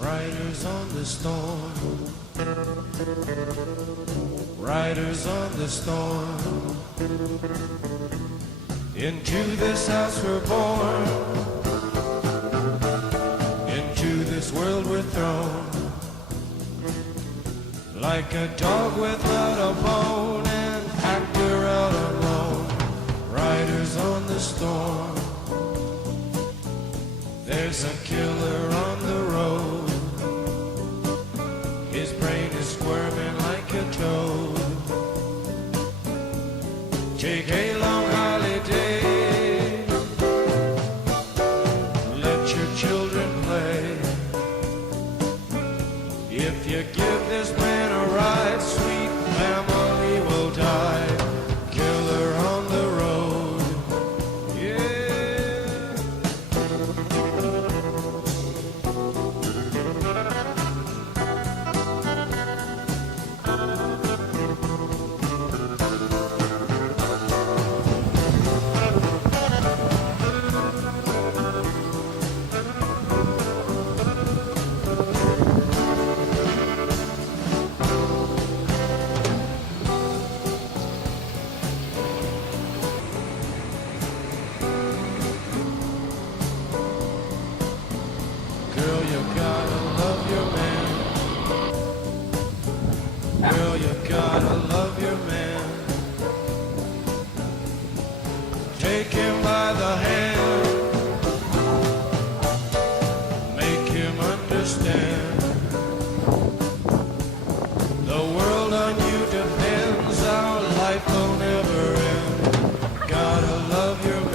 Riders on the storm, riders on the storm. Into this house we're born, into this world we're thrown. Like a dog without a bone, an actor out alone. Riders on the storm. There's a killer on the road. His brain is squirming like a toad. Take a long holiday. Let your children play. If you give this man a ride, sweet family will die. Killer on the road. Yeah. Girl, you gotta love your man. Girl, you gotta love your man. Take him by the hand. Make him understand. The world on you depends. Our life will never end. Gotta love your man.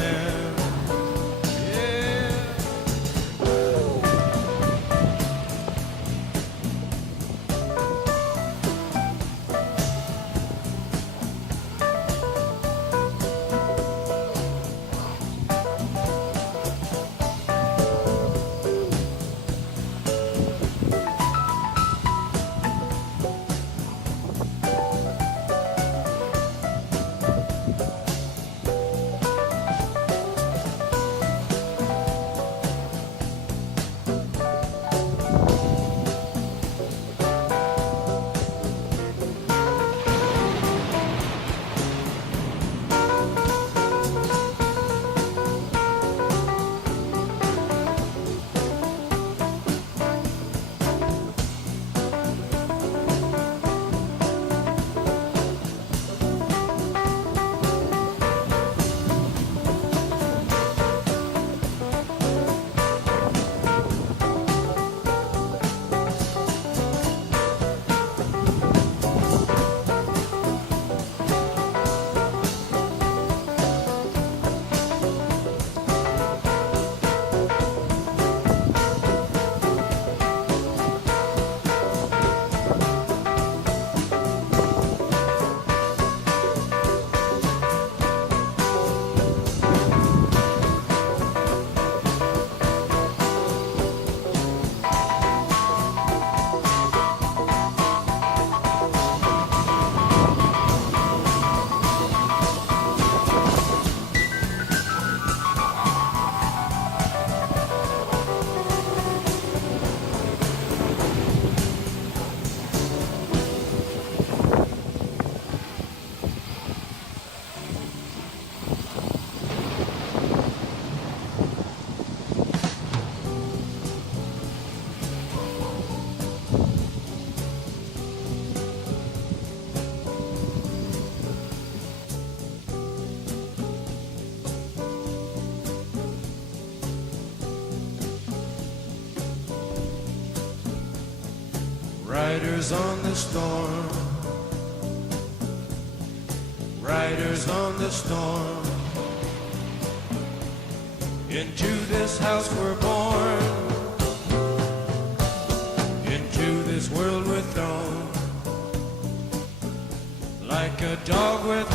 Riders on the storm, riders on the storm. Into this house we're born, into this world we're thrown. Like a dog with